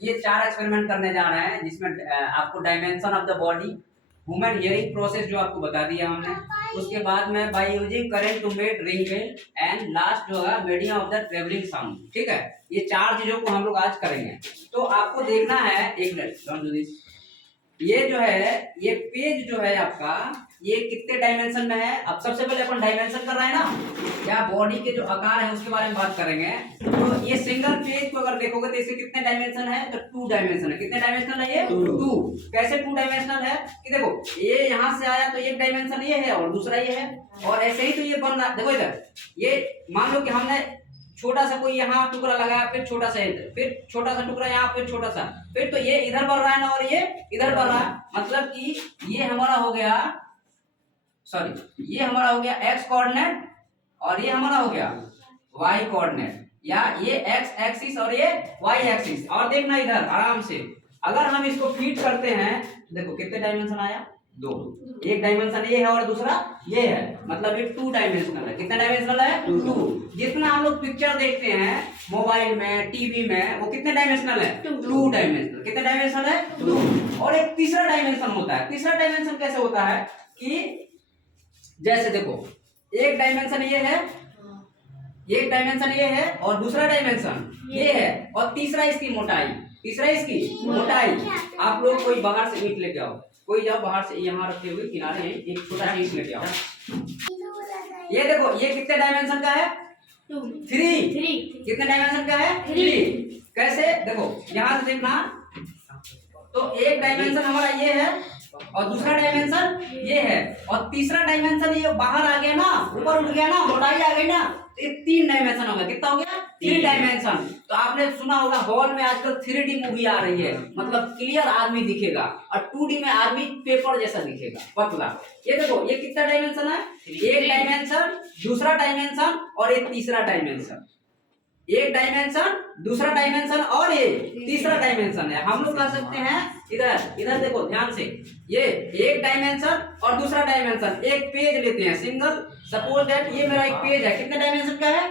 ये 4 एक्सपेरिमेंट करने जा रहे हैं जिसमें आपको dimension of the body, human hearing process जो आपको बता दिया हमने, उसके बाद में by using current to make ring bell and last जो है medium of the travelling sound. ठीक है, ये 4 चीजों को हम लोग आज करेंगे। तो आपको देखना है, एक मिनट डोंट डू दिस। ये जो है ये पेज जो है आपका ये कितने डायमेंशन में है। अब सबसे पहले अपन डायमेंशन कर रहे हैं ना, क्या बॉडी के जो आकार है उसके बारे में बात करेंगे। तो ये सिंगल पेज को अगर देखोगे तो इसके कितने डायमेंशन है, तो 2 डायमेंशन है। कितने डायमेंशनल है ये? 2। कैसे 2 डायमेंशनल है कि देखो ये यहाँ से आया तो एक डायमेंशन ये है और दूसरा ये है, और ऐसे ही तो ये बन रहा। देखो इधर ये मान लो कि हमने छोटा सा कोई यहाँ टुकड़ा लगाया, फिर छोटा सा इधर, फिर छोटा सा टुकड़ा यहाँ, फिर छोटा सा, फिर तो ये इधर बढ़ रहा है ना और ये इधर बढ़ रहा है। मतलब कि ये हमारा हो गया, सॉरी ये हमारा हो गया x कोऑर्डिनेट और ये हमारा हो गया y कोऑर्डिनेट, या ये x एक्सिस और ये y एक्सिस। और देखना इधर आराम से, अगर हम इसको फीड करते हैं देखो कितने डायमेंशन आया, 2। एक डायमेंशन ये है और दूसरा ये है, मतलब ये 2 डायमेंशनल है। कितना डायमेंशनल है? 2। जितना हम लोग पिक्चर देखते हैं मोबाइल में, टीवी में, वो कितने डायमेंशनल है? 2 डायमेंशनल। कितने डायमेंशनल है? 2। और एक तीसरा डायमेंशन होता है। तीसरा डायमेंशन कैसे होता है कि जैसे देखो एक डायमेंशन ये है, एक डायमेंशन ये है और दूसरा डायमेंशन ये है, और तीसरा इसकी मोटाई, तीसरा इसकी मोटाई। आप लोग कोई बाहर से ईंट लेके आओ, कोई जाओ बाहर से, यहाँ रखे हुए किनारे एक छोटा सा ईंट लेके आओ। ये देखो ये कितने डायमेंशन का है? 3। कितने डायमेंशन का है? 3। कैसे देखो यहाँ से देखना, तो एक डायमेंशन हमारा ये है और दूसरा डायमेंशन ये है, और तीसरा डायमेंशन ये बाहर आ गया ना, ऊपर उठ गया ना, मोटाई आ गई ना, तो ये 3 डायमेंशन हो गया। कितना हो गया? 3 डायमेंशन। तो आपने सुना होगा हॉल में आजकल 3D मूवी आ रही है, मतलब क्लियर आदमी दिखेगा, और 2D में आदमी पेपर जैसा दिखेगा, पतला। ये देखो ये कितना डायमेंशन है? एक डायमेंशन, दूसरा डायमेंशन और एक तीसरा डायमेंशन। एक डायमेंशन, दूसरा डायमेंशन और ये तीसरा डायमेंशन है। हम लोग कह सकते हैं इधर, इधर देखो ध्यान से, ये एक डायमेंशन और दूसरा डायमेंशन। एक पेज लेते हैं सिंगल, सपोज दैट ये मेरा एक पेज है, कितने डायमेंशन का है?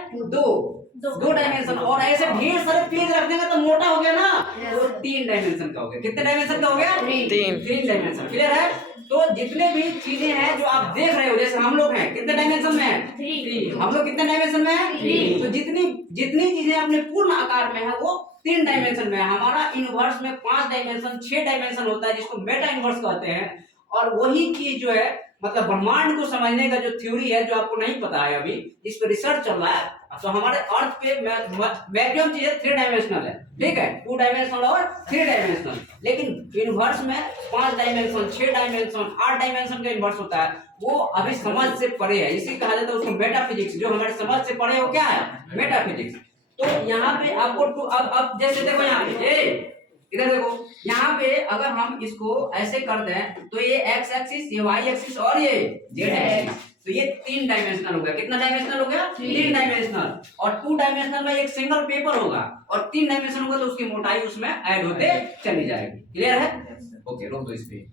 2 डायमेंशन। और ऐसे ढेर सारे पेज रख देंगे तो मोटा हो गया ना, तो 3 डायमेंशन का हो गया। कितने डायमेंशन का हो गया? 3 डायमेंशन। क्लियर है? तो जितने भी चीजें हैं जो आप देख रहे हो, जैसे हम लोग हैं कितने डायमेंशन में है? 3। हम लोग कितने डायमेंशन में है? 3। तो जितनी चीजें अपने पूर्ण आकार में है वो 3 डायमेंशन में है। हमारा इनवर्स में 5 डायमेंशन, 6 डायमेंशन होता है, जिसको मेटा इनवर्स कहते हैं। और वही चीज जो है, मतलब ब्रह्मांड को समझने का जो थ्योरी है, जो आपको नहीं पता है अभी, इस पर रिसर्च चल रहा है। तो हमारे अर्थ पे मैक्सिमम चीजें 3 डायमेंशनल है, ठीक है, 2 डायमेंशनल और 3 डायमेंशनल। लेकिन यूनिवर्स में 5 डायमेंशन, 6 डायमेंशन, 8 डायमेंशन का यूनिवर्स होता है, वो अभी समझ से परे है। इसी कहा जाता है उसको मेटाफिजिक्स। जो हमारे समझ से परे हो क्या है? मेटाफिजिक्स। तो यहाँ पे आपको अब जैसे देखो यहाँ पे इधर देखो, यहाँ पे अगर हम इसको ऐसे कर दें तो ये x एक्सिस, ये y एक्सिस और ये z एक्सिस, तो ये 3 डायमेंशनल हो गया। कितना डायमेंशनल हो गया? 3 डायमेंशनल। और 2 डायमेंशनल में एक सिंगल पेपर होगा, और 3 डायमेंशन होगा तो उसकी मोटाई उसमें ऐड होते चली जाएगी। क्लियर है? ओके, रोक दो इस पे।